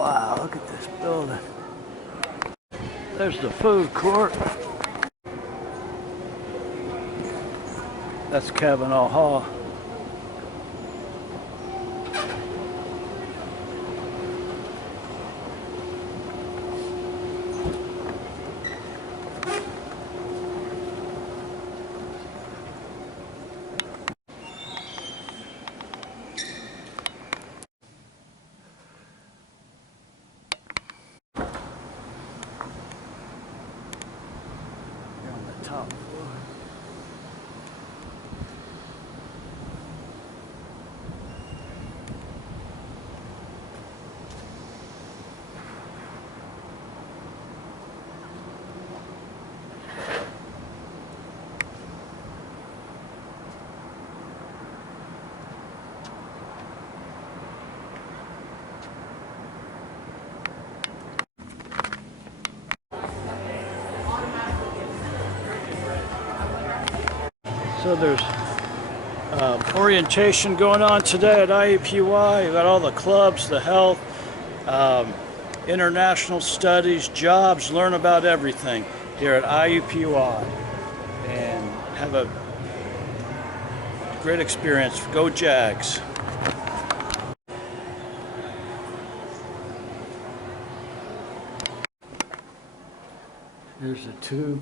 Wow, look at this building. There's the food court. That's Kavanaugh Hall. You're on the top floor. So there's orientation going on today at IUPUI. You've got all the clubs, the health, international studies, jobs, learn about everything here at IUPUI. And have a great experience. Go Jags. Here's the tube.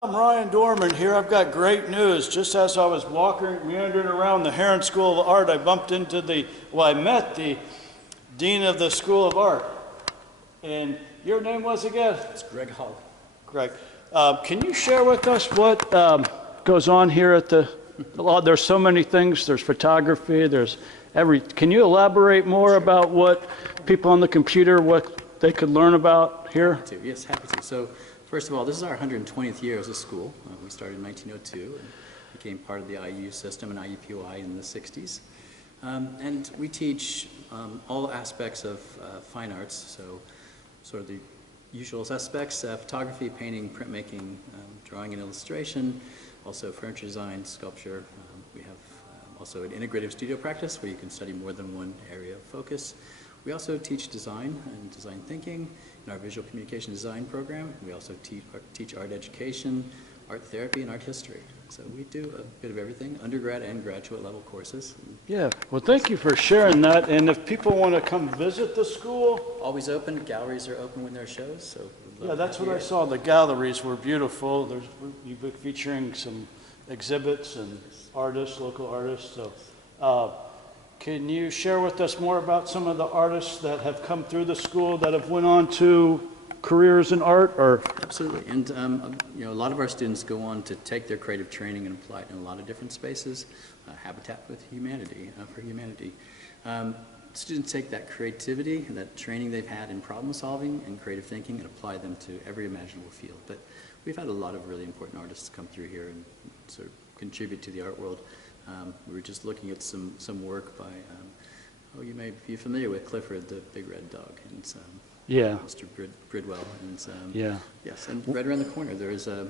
I'm Ryan Dorman here. I've got great news. Just as I was meandering around the Heron School of Art, I bumped into I met the Dean of the School of Art. And your name was again? It's Greg Hull. Greg. Can you share with us what goes on here at the law? There's so many things. There's photography. Can you elaborate more about what people on the computer, what they could learn about here? Happy to. Yes, happy to. So, first of all, this is our 120th year as a school. We started in 1902 and became part of the IU system and IUPUI in the 60s. And we teach all aspects of fine arts, so sort of the usual suspects, photography, painting, printmaking, drawing and illustration, also furniture design, sculpture. We have also an integrative studio practice where you can study more than one area of focus. We also teach design and design thinking in our visual communication design program. We also teach art education, art therapy, and art history. So we do a bit of everything, undergrad and graduate level courses. Yeah, well, thank you for sharing that. And if people want to come visit the school? Always open. Galleries are open when there are shows. So yeah, that's what I saw. The galleries were beautiful. You've been featuring some exhibits and artists, local artists. So can you share with us more about some of the artists that have come through the school that have went on to careers in art? Or absolutely, and a lot of our students go on to take their creative training and apply it in a lot of different spaces. Habitat with Humanity, for Humanity. Students take that creativity, that training they've had in problem solving and creative thinking, and apply them to every imaginable field. But we've had a lot of really important artists come through here and sort of contribute to the art world. We were just looking at some work by, you may be familiar with Clifford the Big Red Dog, and yeah, Mr. Bridwell. And yeah. Yes, and right around the corner there is a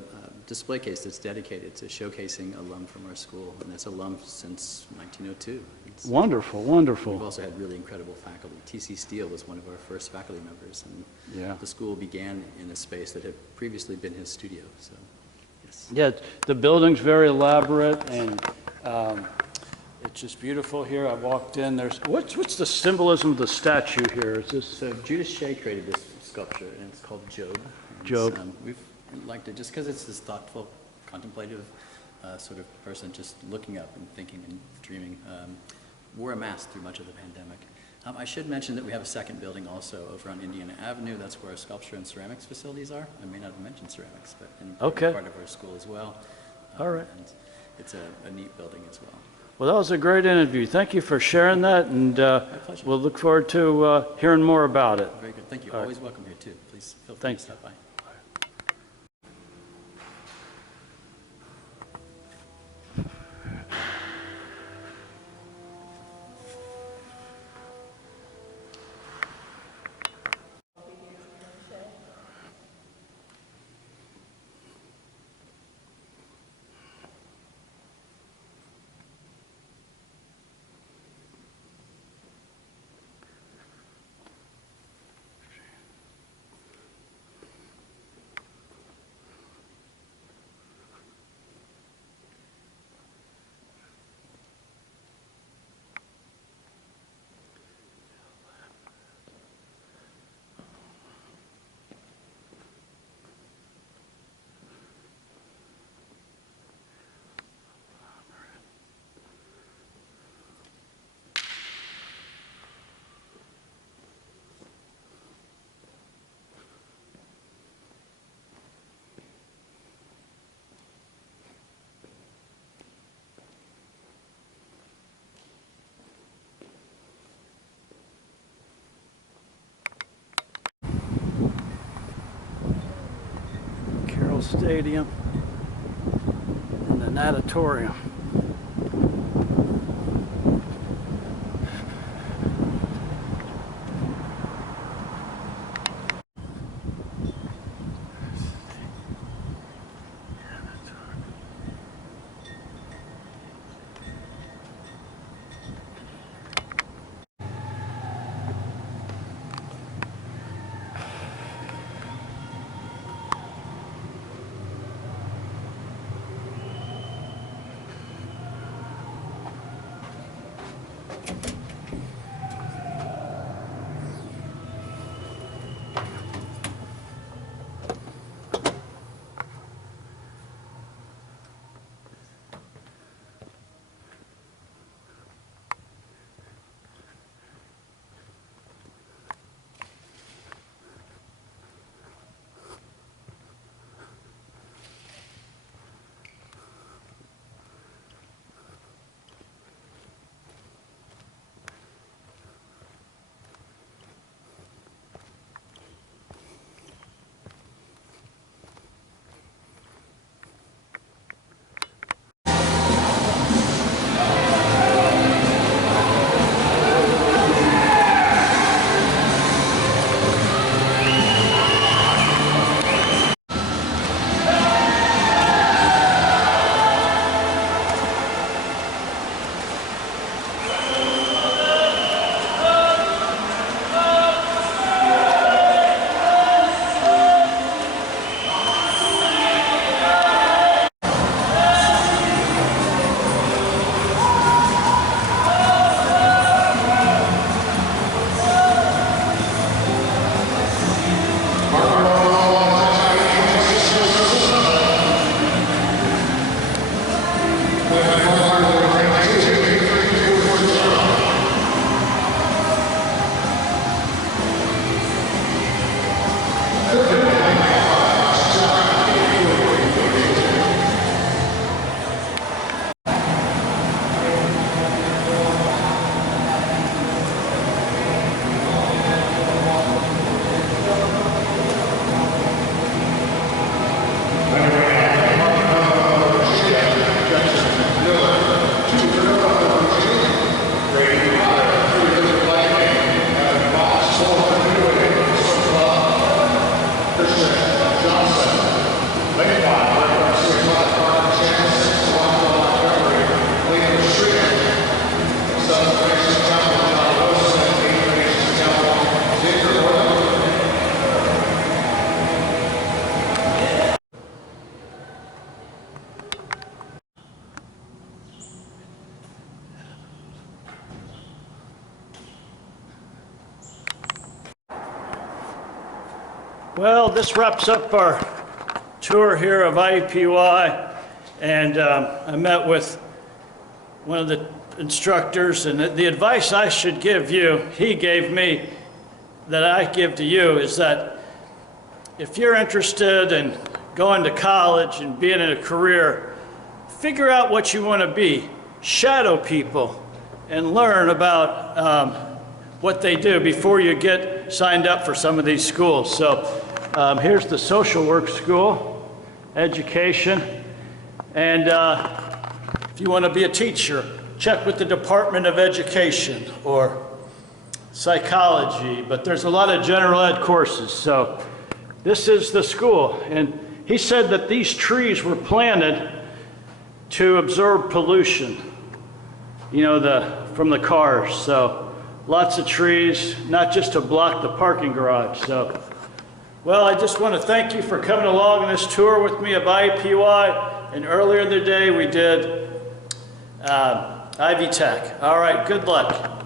display case that's dedicated to showcasing alum from our school, and that's alum since 1902. Wonderful, wonderful. We've also had really incredible faculty. T.C. Steele was one of our first faculty members, and yeah, the school began in a space that had previously been his studio. So, yes. Yeah, the building's very elaborate, and it's just beautiful here. I walked in. What's the symbolism of the statue here? Is this? So Judith Shea created this sculpture, and it's called Job. Job. We've liked it just because it's this thoughtful, contemplative sort of person just looking up and thinking and dreaming. Wore a mask through much of the pandemic. I should mention that we have a second building also over on Indiana Avenue. That's where our sculpture and ceramics facilities are. I may not have mentioned ceramics, but an important part of our school as well. All right. And it's a neat building as well. Well, that was a great interview. Thank you for sharing that, and we'll look forward to hearing more about it. Very good. Thank you. All Always right. welcome here, too. Please feel free to stop by. Stadium and the natatorium. Well, this wraps up our tour here of IUPUI, and I met with one of the instructors, and the advice I should give you, he gave me, that I give to you, is that if you're interested in going to college and being in a career, figure out what you want to be, shadow people, and learn about what they do before you get signed up for some of these schools. So here's the social work school, education, and if you want to be a teacher, check with the Department of Education or psychology, but there's a lot of general ed courses. So this is the school, and he said that these trees were planted to absorb pollution, you know, from the cars. So lots of trees, not just to block the parking garage. So, well, I just want to thank you for coming along on this tour with me of IUPUI, and earlier in the day we did Ivy Tech. All right, good luck.